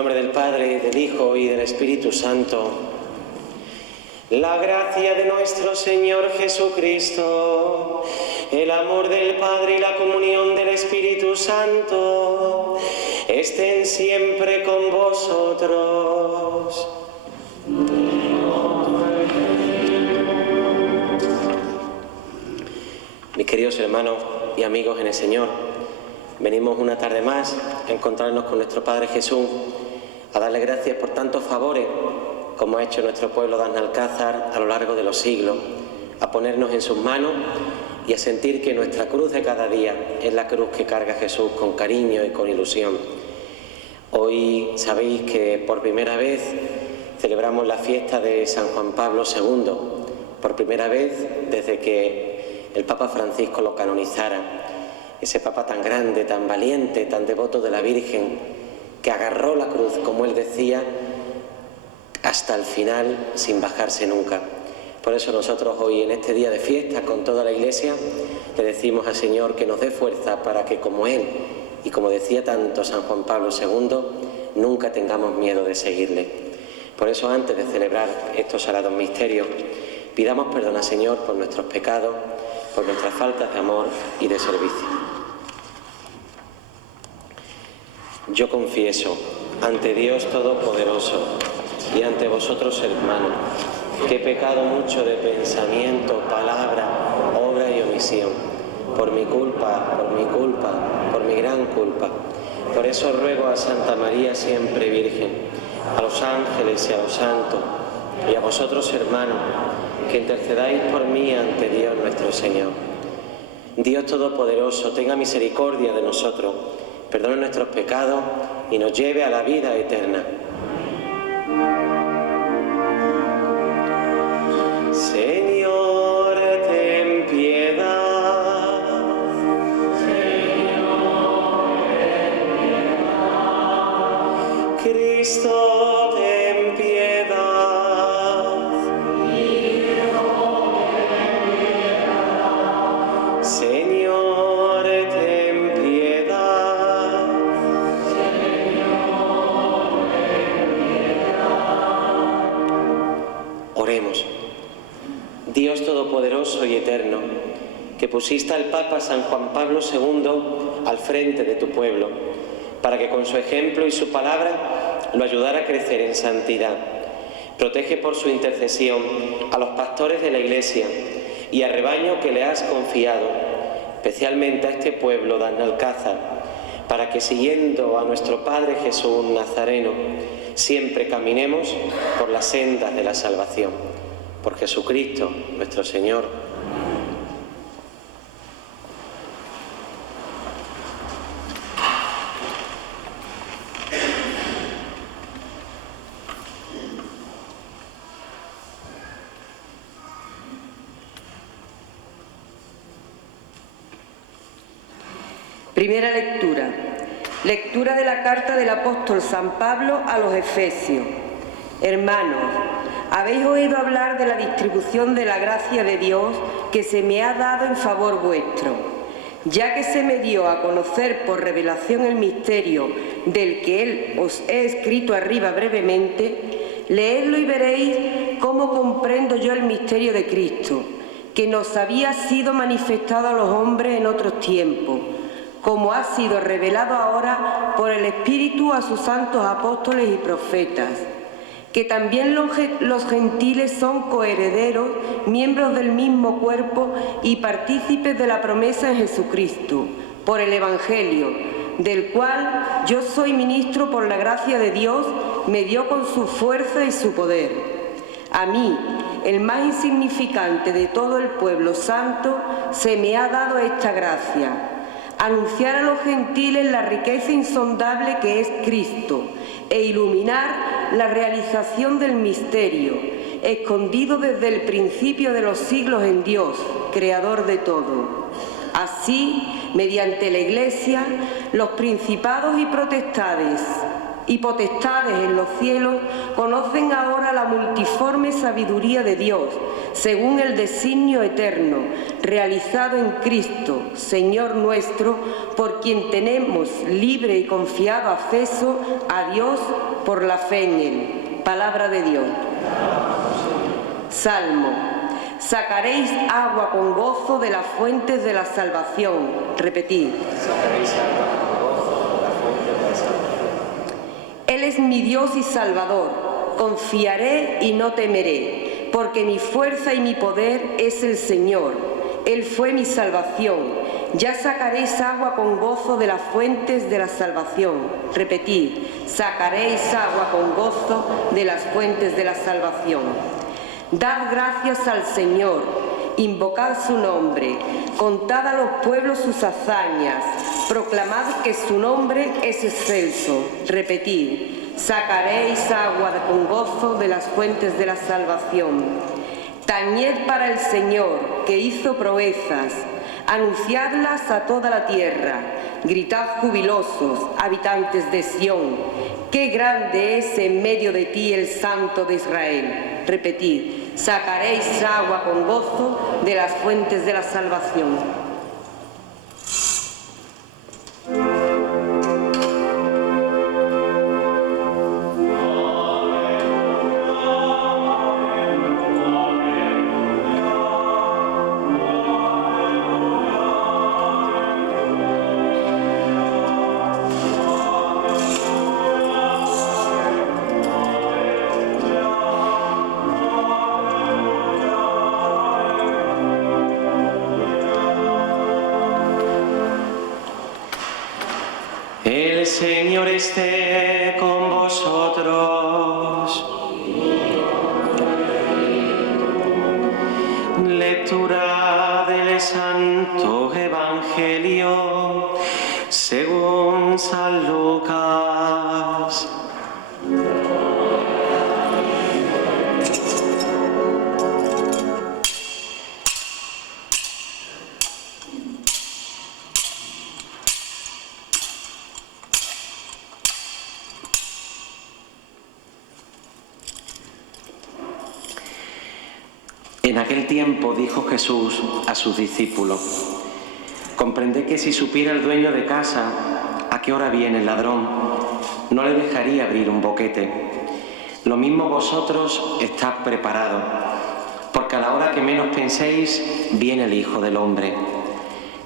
nombre del Padre, del Hijo y del Espíritu Santo. La gracia de nuestro Señor Jesucristo, el amor del Padre y la comunión del Espíritu Santo estén siempre con vosotros. Mis queridos hermanos y amigos en el Señor, venimos una tarde más a encontrarnos con nuestro Padre Jesús, a darle gracias por tantos favores como ha hecho nuestro pueblo de Alcázar a lo largo de los siglos, a ponernos en sus manos y a sentir que nuestra cruz de cada día es la cruz que carga Jesús con cariño y con ilusión. Hoy sabéis que por primera vez celebramos la fiesta de San Juan Pablo II, por primera vez desde que el Papa Francisco lo canonizara, ese Papa tan grande, tan valiente, tan devoto de la Virgen, que agarró la cruz, como él decía, hasta el final sin bajarse nunca. Por eso nosotros hoy, en este día de fiesta, con toda la Iglesia, le decimos al Señor que nos dé fuerza para que, como Él, y como decía tanto San Juan Pablo II, nunca tengamos miedo de seguirle. Por eso, antes de celebrar estos sagrados misterios, pidamos perdón al Señor por nuestros pecados, por nuestras faltas de amor y de servicio. Yo confieso ante Dios Todopoderoso y ante vosotros, hermanos, que he pecado mucho de pensamiento, palabra, obra y omisión, por mi culpa, por mi gran culpa. Por eso ruego a Santa María siempre Virgen, a los ángeles y a los santos, y a vosotros, hermanos, que intercedáis por mí ante Dios nuestro Señor. Dios Todopoderoso, tenga misericordia de nosotros, perdone nuestros pecados y nos lleve a la vida eterna. Señor, ten piedad. Señor, ten piedad. Cristo, ten piedad. Hijo, ten piedad. Señor, ten piedad. Señor, ten piedad. Oremos. Dios Todopoderoso y Eterno, que pusiste al Papa San Juan Pablo II al frente de tu pueblo, para que con su ejemplo y su palabra lo ayudara a crecer en santidad. Protege por su intercesión a los pastores de la Iglesia y al rebaño que le has confiado, especialmente a este pueblo de Alcázar, para que siguiendo a nuestro Padre Jesús Nazareno, siempre caminemos por las sendas de la salvación. Por Jesucristo, nuestro Señor. Primera lectura. Lectura de la carta del apóstol San Pablo a los Efesios. Hermanos, habéis oído hablar de la distribución de la gracia de Dios que se me ha dado en favor vuestro, ya que se me dio a conocer por revelación el misterio del que Él os he escrito arriba brevemente. Leedlo y veréis cómo comprendo yo el misterio de Cristo, que nos había sido manifestado a los hombres en otros tiempos, como ha sido revelado ahora por el Espíritu a sus santos apóstoles y profetas, que también los gentiles son coherederos, miembros del mismo cuerpo y partícipes de la promesa en Jesucristo, por el Evangelio, del cual yo soy ministro por la gracia de Dios, me dio con su fuerza y su poder. A mí, el más insignificante de todo el pueblo santo, se me ha dado esta gracia: anunciar a los gentiles la riqueza insondable que es Cristo e iluminar la realización del misterio, escondido desde el principio de los siglos en Dios, creador de todo. Así, mediante la Iglesia, los principados y potestades, y potestades en los cielos conocen ahora la multiforme sabiduría de Dios, según el designio eterno, realizado en Cristo, Señor nuestro, por quien tenemos libre y confiado acceso a Dios por la fe en Él. Palabra de Dios. Salmo. Sacaréis agua con gozo de las fuentes de la salvación. Repetid. Sacaréis agua con gozo de las fuentes de la salvación. Él es mi Dios y Salvador. Confiaré y no temeré, porque mi fuerza y mi poder es el Señor. Él fue mi salvación. Ya sacaréis agua con gozo de las fuentes de la salvación. Repetid. Sacaréis agua con gozo de las fuentes de la salvación. Dad gracias al Señor, invocad su nombre, contad a los pueblos sus hazañas, proclamad que su nombre es excelso. Repetid, sacaréis agua con gozo de las fuentes de la salvación. Tañed para el Señor, que hizo proezas, anunciadlas a toda la tierra, gritad jubilosos, habitantes de Sión, qué grande es en medio de ti el Santo de Israel. Repetid, sacaréis agua con gozo de las fuentes de la salvación. El Señor esté con vosotros. Lectura del Santo Evangelio según San Lucas. En aquel tiempo dijo Jesús a sus discípulos: comprended que si supiera el dueño de casa a qué hora viene el ladrón, no le dejaría abrir un boquete. Lo mismo vosotros estad preparados, porque a la hora que menos penséis viene el Hijo del Hombre.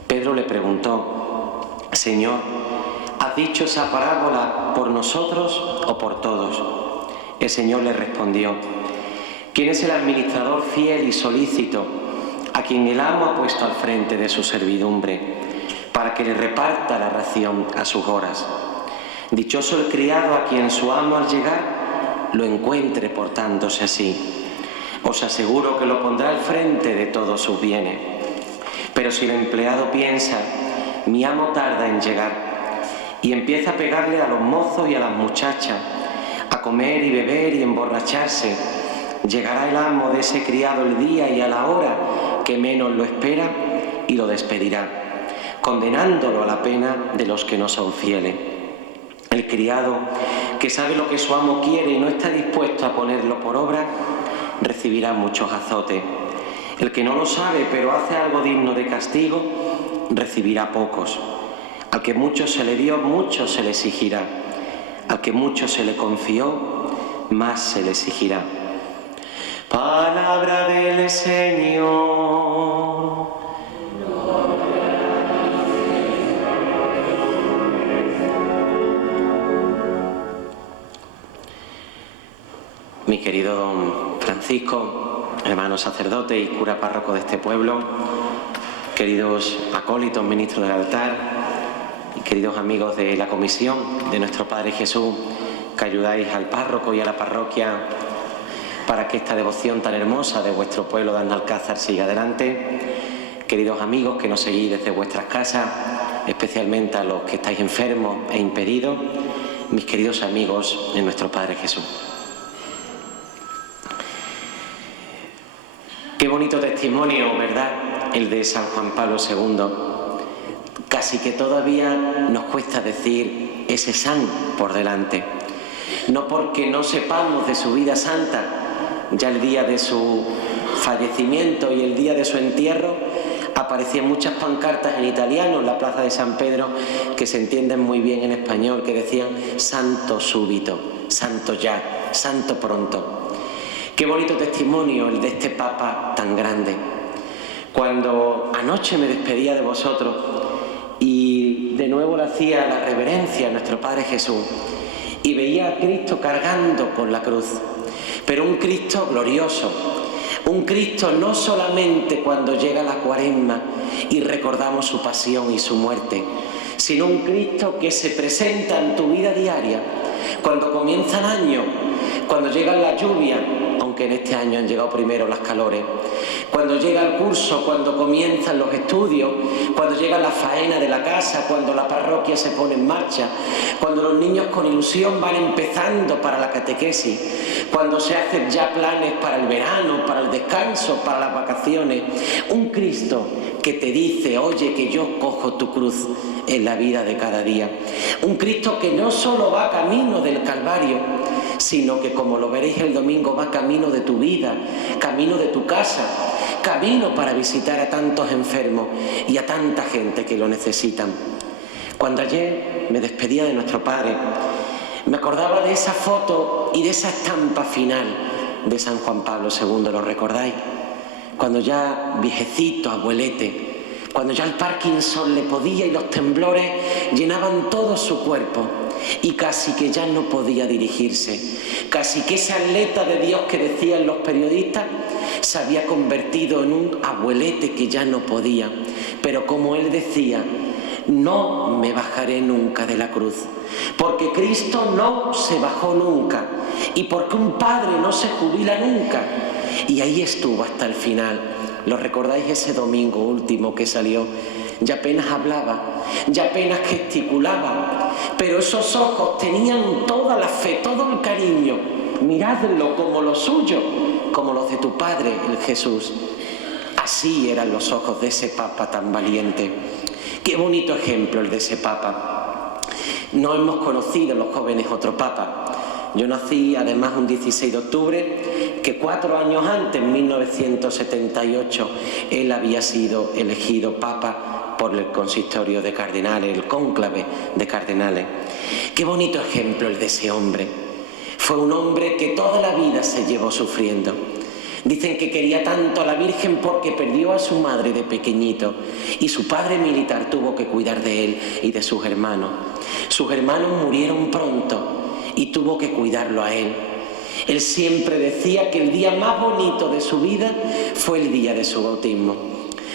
Pedro le preguntó: Señor, ¿has dicho esa parábola por nosotros o por todos? El Señor le respondió: ¿quién es el administrador fiel y solícito a quien el amo ha puesto al frente de su servidumbre para que le reparta la ración a sus horas? Dichoso el criado a quien su amo al llegar lo encuentre portándose así. Os aseguro que lo pondrá al frente de todos sus bienes. Pero si el empleado piensa: mi amo tarda en llegar, y empieza a pegarle a los mozos y a las muchachas, a comer y beber y emborracharse, llegará el amo de ese criado el día y a la hora que menos lo espera y lo despedirá, condenándolo a la pena de los que no son fieles. El criado, que sabe lo que su amo quiere y no está dispuesto a ponerlo por obra, recibirá muchos azotes. El que no lo sabe pero hace algo digno de castigo, recibirá pocos. Al que mucho se le dio, mucho se le exigirá. Al que mucho se le confió, más se le exigirá. Palabra del Señor. Mi querido don Francisco, hermano sacerdote y cura párroco de este pueblo, queridos acólitos, ministros del altar y queridos amigos de la comisión de nuestro Padre Jesús, que ayudáis al párroco y a la parroquia para que esta devoción tan hermosa de vuestro pueblo de Analcázar siga adelante. Queridos amigos que nos seguís desde vuestras casas, especialmente a los que estáis enfermos e impedidos, mis queridos amigos de nuestro Padre Jesús. Qué bonito testimonio, ¿verdad?, el de San Juan Pablo II. casi que todavía nos cuesta decir ese san por delante. No porque no sepamos de su vida santa, ya el día de su fallecimiento y el día de su entierro aparecían muchas pancartas en italiano en la plaza de San Pedro que se entienden muy bien en español, que decían santo súbito, santo ya, santo pronto. Qué bonito testimonio el de este Papa tan grande. Cuando anoche me despedía de vosotros y de nuevo le hacía la reverencia a nuestro Padre Jesús y veía a Cristo cargando con la cruz, pero un Cristo glorioso, un Cristo no solamente cuando llega la Cuaresma y recordamos su pasión y su muerte, sino un Cristo que se presenta en tu vida diaria, cuando comienza el año, cuando llega la lluvia, aunque en este año han llegado primero las calores, cuando llega el curso, cuando comienzan los estudios, cuando llega la faena de la casa, cuando la parroquia se pone en marcha, cuando los niños con ilusión van empezando para la catequesis, cuando se hacen ya planes para el verano, para el descanso, para las vacaciones. Un Cristo que te dice, oye, que yo cojo tu cruz en la vida de cada día. Un Cristo que no solo va camino del Calvario, sino que, como lo veréis el domingo, va camino de tu vida, camino de tu casa, camino para visitar a tantos enfermos y a tanta gente que lo necesitan. Cuando ayer me despedía de nuestro Padre, me acordaba de esa foto y de esa estampa final de San Juan Pablo II, ¿lo recordáis? Cuando ya viejecito, abuelete, cuando ya el Parkinson le podía y los temblores llenaban todo su cuerpo y casi que ya no podía dirigirse, casi que ese atleta de Dios que decían los periodistas se había convertido en un abuelete que ya no podía, pero como él decía, no me bajaré nunca de la cruz, porque Cristo no se bajó nunca y porque un padre no se jubila nunca, y ahí estuvo hasta el final. ¿Lo recordáis ese domingo último que salió? Ya apenas hablaba, ya apenas gesticulaba, pero esos ojos tenían toda la fe, todo el cariño. Miradlo como lo suyo, como los de tu Padre, el Jesús. Así eran los ojos de ese Papa tan valiente. Qué bonito ejemplo el de ese Papa. No hemos conocido los jóvenes otro Papa. Yo nací además un 16 de octubre, que 4 años antes, en 1978, él había sido elegido Papa por el consistorio de cardenales, el cónclave de cardenales. Qué bonito ejemplo el de ese hombre. Fue un hombre que toda la vida se llevó sufriendo. Dicen que quería tanto a la Virgen porque perdió a su madre de pequeñito y su padre militar tuvo que cuidar de él y de sus hermanos. Sus hermanos murieron pronto y tuvo que cuidarlo a él. Él siempre decía que el día más bonito de su vida fue el día de su bautismo.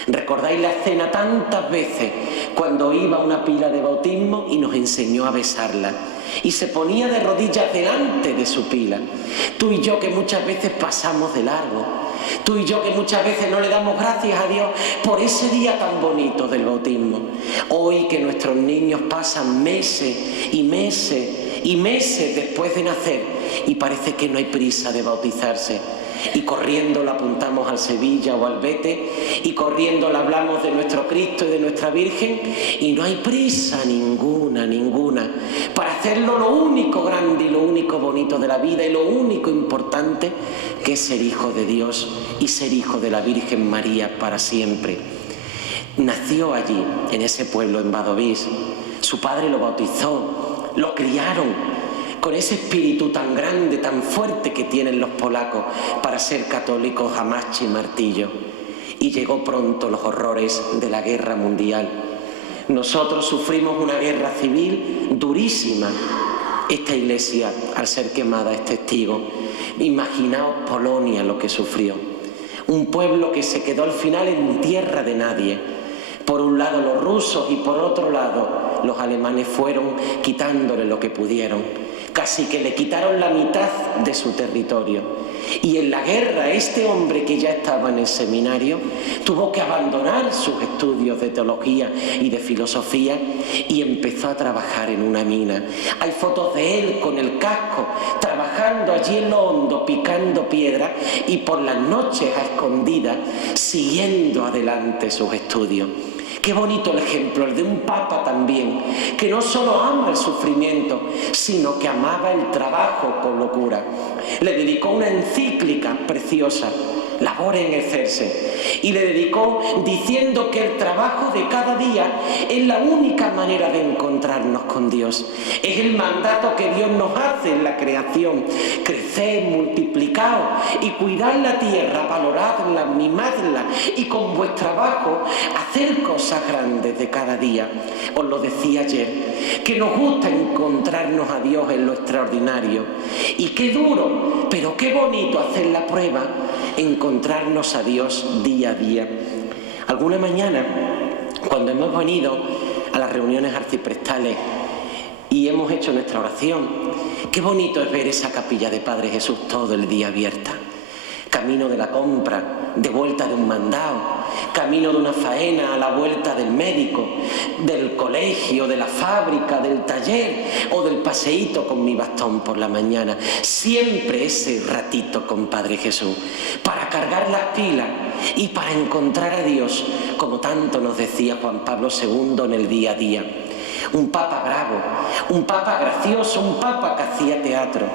¿Recordáis la escena tantas veces cuando iba a una pila de bautismo y nos enseñó a besarla? Y se ponía de rodillas delante de su pila. Tú y yo que muchas veces pasamos de largo, tú y yo que muchas veces no le damos gracias a Dios por ese día tan bonito del bautismo. Hoy que nuestros niños pasan meses y meses y meses después de nacer y parece que no hay prisa de bautizarse. Y corriendo le apuntamos al Sevilla o al Bete y corriendo le hablamos de nuestro Cristo y de nuestra Virgen y no hay prisa ninguna para hacerlo lo único grande y lo único bonito de la vida y lo único importante que es ser hijo de Dios y ser hijo de la Virgen María para siempre. Nació allí, en ese pueblo, en Badovís. Su padre lo bautizó, lo criaron con ese espíritu tan grande, tan fuerte que tienen los polacos para ser católicos a macho y martillo. Y llegó pronto los horrores de la guerra mundial. Nosotros sufrimos una guerra civil durísima. Esta iglesia, al ser quemada, es testigo. Imaginaos Polonia lo que sufrió. Un pueblo que se quedó al final en tierra de nadie. Por un lado los rusos y por otro lado los alemanes fueron quitándole lo que pudieron. Casi que le quitaron la mitad de su territorio. Y en la guerra este hombre que ya estaba en el seminario tuvo que abandonar sus estudios de teología y de filosofía y empezó a trabajar en una mina. Hay fotos de él con el casco trabajando allí en lo hondo, picando piedra y por las noches a escondidas siguiendo adelante sus estudios. Qué bonito el ejemplo, el de un papa también, que no solo ama el sufrimiento, sino que amaba el trabajo con locura. Le dedicó una encíclica preciosa, Labore in Exerce, y le dedicó diciendo que el trabajo de cada día es la única manera de encontrarnos con Dios. Es el mandato que Dios nos hace en la creación: creced, multiplicaos y cuidad la tierra, valoradla, mimadla, y con vuestro trabajo hacer cosas grandes de cada día. Os lo decía ayer, que nos gusta encontrarnos a Dios en lo extraordinario, y qué duro, pero qué bonito hacer la prueba, encontrarnos a Dios día a día. Alguna mañana, cuando hemos venido a las reuniones arciprestales y hemos hecho nuestra oración, qué bonito es ver esa capilla de Padre Jesús todo el día abierta. Camino de la compra, de vuelta de un mandado, camino de una faena a la vuelta del médico, del colegio, de la fábrica, del taller o del paseíto con mi bastón por la mañana. Siempre ese ratito con Padre Jesús, para cargar las pilas y para encontrar a Dios, como tanto nos decía Juan Pablo II en el día a día. Un papa bravo, un papa gracioso, un papa que hacía teatro,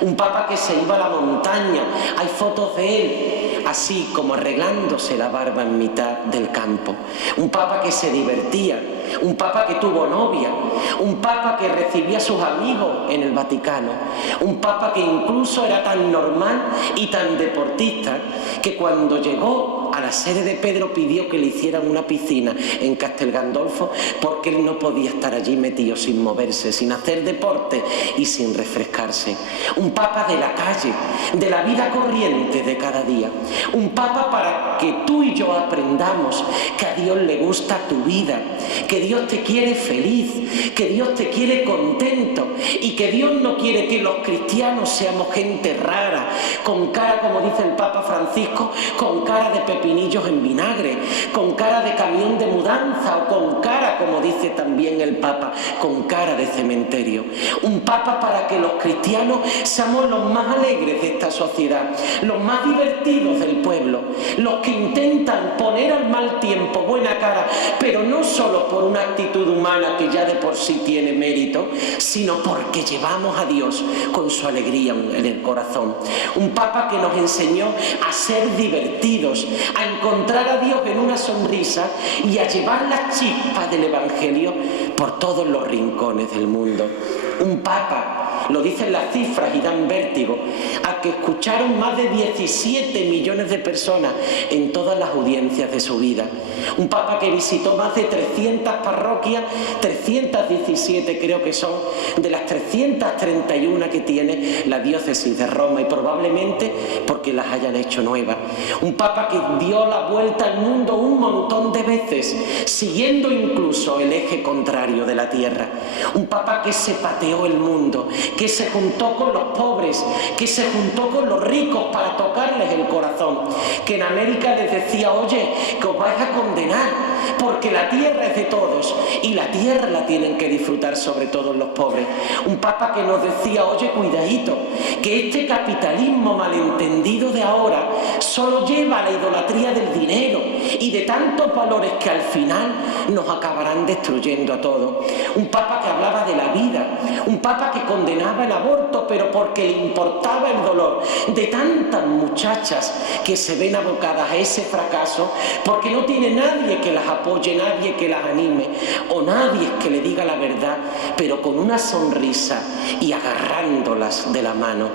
un papa que se iba a la montaña. Hay fotos de él así como arreglándose la barba en mitad del campo. Un papa que se divertía, un papa que tuvo novia, un papa que recibía a sus amigos en el Vaticano, un papa que incluso era tan normal y tan deportista que cuando llegó a la sede de Pedro pidió que le hicieran una piscina en Castel Gandolfo, porque él no podía estar allí metido sin moverse, sin hacer deporte y sin refrescarse. Un papa de la calle, de la vida corriente de cada día. Un papa para que tú y yo aprendamos que a Dios le gusta tu vida, que Dios te quiere feliz, que Dios te quiere contento y que Dios no quiere que los cristianos seamos gente rara, con cara, como dice el Papa Francisco, con cara de pepinillos en vinagre, con cara de camión de mudanza o con cara, como dice también el Papa, con cara de cementerio. Un Papa para que los cristianos seamos los más alegres de esta sociedad, los más divertidos del pueblo, los que intentan poner al mal tiempo buena cara, pero no solo por una actitud humana que ya de por sí tiene mérito, sino porque llevamos a Dios con su alegría en el corazón. Un Papa que nos enseñó a ser divertidos, a encontrar a Dios en una sonrisa y a llevar las chispas del Evangelio por todos los rincones del mundo. Un Papa, lo dicen las cifras y dan vértigo, a que escucharon más de 17 millones de personas en todas las audiencias de su vida. Un Papa que visitó más de 300 parroquias, 317 creo que son, de las 331 que tiene la diócesis de Roma, y probablemente porque las hayan hecho nuevas. Un Papa que dio la vuelta al mundo un montón de veces, siguiendo incluso el eje contrario de la tierra. Un Papa que se pateó el mundo, que se juntó con los pobres, que se juntó con los ricos para tocarles el corazón, que en América les decía: oye, que os vais a condenar, porque la tierra es de todos y la tierra la tienen que disfrutar sobre todo los pobres. Un Papa que nos decía: oye, cuidadito, que este capitalismo malentendido de ahora solo lleva a la idolatría del dinero y de tantos valores que al final nos acabarán destruyendo a todos. Un Papa que hablaba de la vida, un Papa que condenaba el aborto, pero porque le importaba el dolor de tantas muchachas que se ven abocadas a ese fracaso, porque no tiene nadie que las apoye, nadie que las anime, o nadie que le diga la verdad, pero con una sonrisa y agarrándolas de la mano.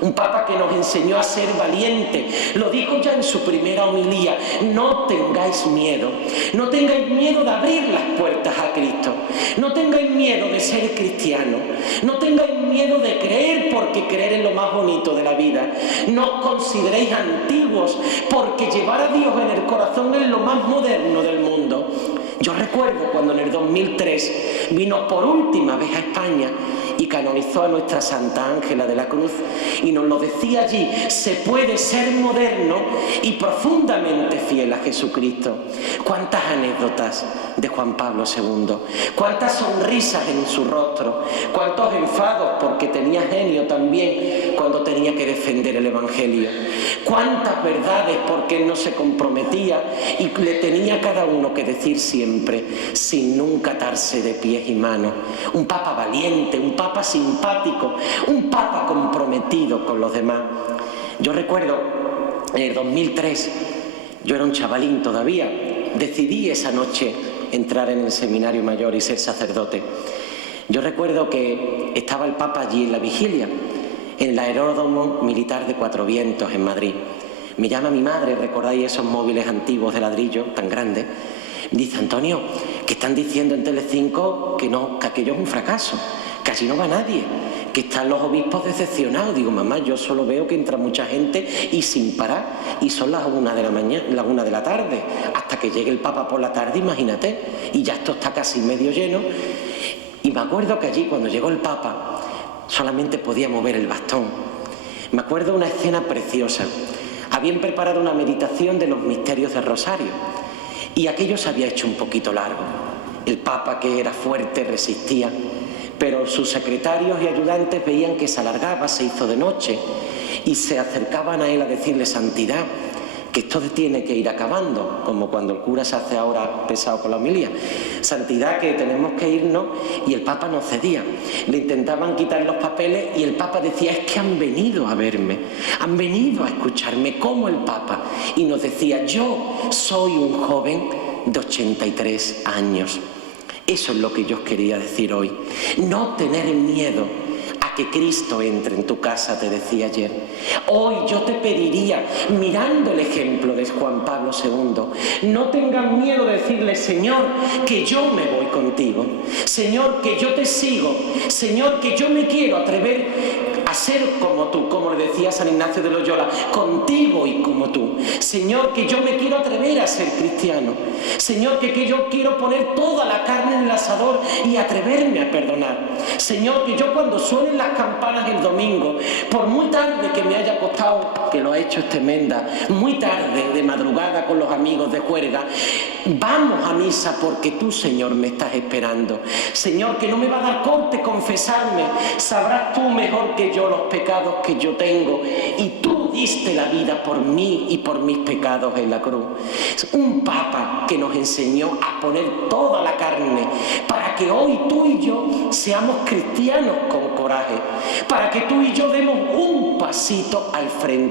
Un Papa que nos enseñó a ser valientes. Lo dijo ya en su primera homilía: no tengáis miedo, no tengáis miedo de abrir las puertas a Cristo, no tengáis miedo de ser cristiano, no tengáis miedo de creer, porque creer es lo más bonito de la vida. No os consideréis antiguos, porque llevar a Dios en el corazón es lo más moderno del mundo. Yo recuerdo cuando en el 2003 vino por última vez a España y canonizó a nuestra Santa Ángela de la Cruz y nos lo decía allí: se puede ser moderno y profundamente fiel a Jesucristo. ¿Cuántas anécdotas de Juan Pablo II? ¿Cuántas sonrisas en su rostro? ¿Cuántos enfados porque tenía genio también cuando tenía que defender el Evangelio? ¿Cuántas verdades porque él no se comprometía y le tenía a cada uno que decir siempre, sin nunca atarse de pies y manos? Un papa valiente, un papa simpático, un papa comprometido con los demás. Yo recuerdo, en el 2003, yo era un chavalín todavía, decidí esa noche entrar en el seminario mayor y ser sacerdote. Yo recuerdo que estaba el papa allí en la vigilia, en el aeródromo militar de Cuatro Vientos, en Madrid. Me llama mi madre, ¿recordáis esos móviles antiguos de ladrillo tan grandes? Dice: Antonio, que están diciendo en Telecinco que aquello es un fracaso, que allí no va nadie, que están los obispos decepcionados. Digo: mamá, yo solo veo que entra mucha gente y sin parar, y son las 1 de la mañana, las 1 de la tarde, hasta que llegue el Papa por la tarde, imagínate, y ya esto está casi medio lleno. Y me acuerdo que allí, cuando llegó el Papa, solamente podía mover el bastón. Me acuerdo de una escena preciosa. Habían preparado una meditación de los misterios del Rosario y aquello se había hecho un poquito largo. El Papa, que era fuerte, resistía, pero sus secretarios y ayudantes veían que se alargaba, se hizo de noche y se acercaban a él a decirle: santidad, que esto tiene que ir acabando, como cuando el cura se hace ahora pesado con la homilía. Santidad, que tenemos que irnos. Y el Papa no cedía. Le intentaban quitar los papeles y el Papa decía: es que han venido a verme, han venido a escucharme, como el Papa. Y nos decía: yo soy un joven de 83 años. Eso es lo que yo os quería decir hoy. No tener miedo a que Cristo entre en tu casa, te decía ayer. Hoy yo te pediría, mirando el ejemplo de Juan Pablo II, no tengan miedo de decirle: Señor, que yo me voy contigo. Señor, que yo te sigo. Señor, que yo me quiero atrever a ser como tú, como le decía San Ignacio de Loyola, contigo y como tú. Señor, que yo me quiero atrever a ser cristiano. Señor, que yo quiero poner toda la carne en el asador y atreverme a perdonar. Señor, que yo cuando suenen las campanas el domingo, por muy tarde que me haya costado, que lo ha hecho Estemenda, muy tarde, de madrugada con los amigos de juerga, vamos a misa porque tú, Señor, me estás esperando. Señor, que no me va a dar corte confesarme. Sabrás tú mejor que yo los pecados que yo tengo, y tú diste la vida por mí y por mis pecados en la cruz. Un Papa que nos enseñó a poner toda la carne para que hoy tú y yo seamos cristianos con coraje, para que tú y yo demos un pasito al frente.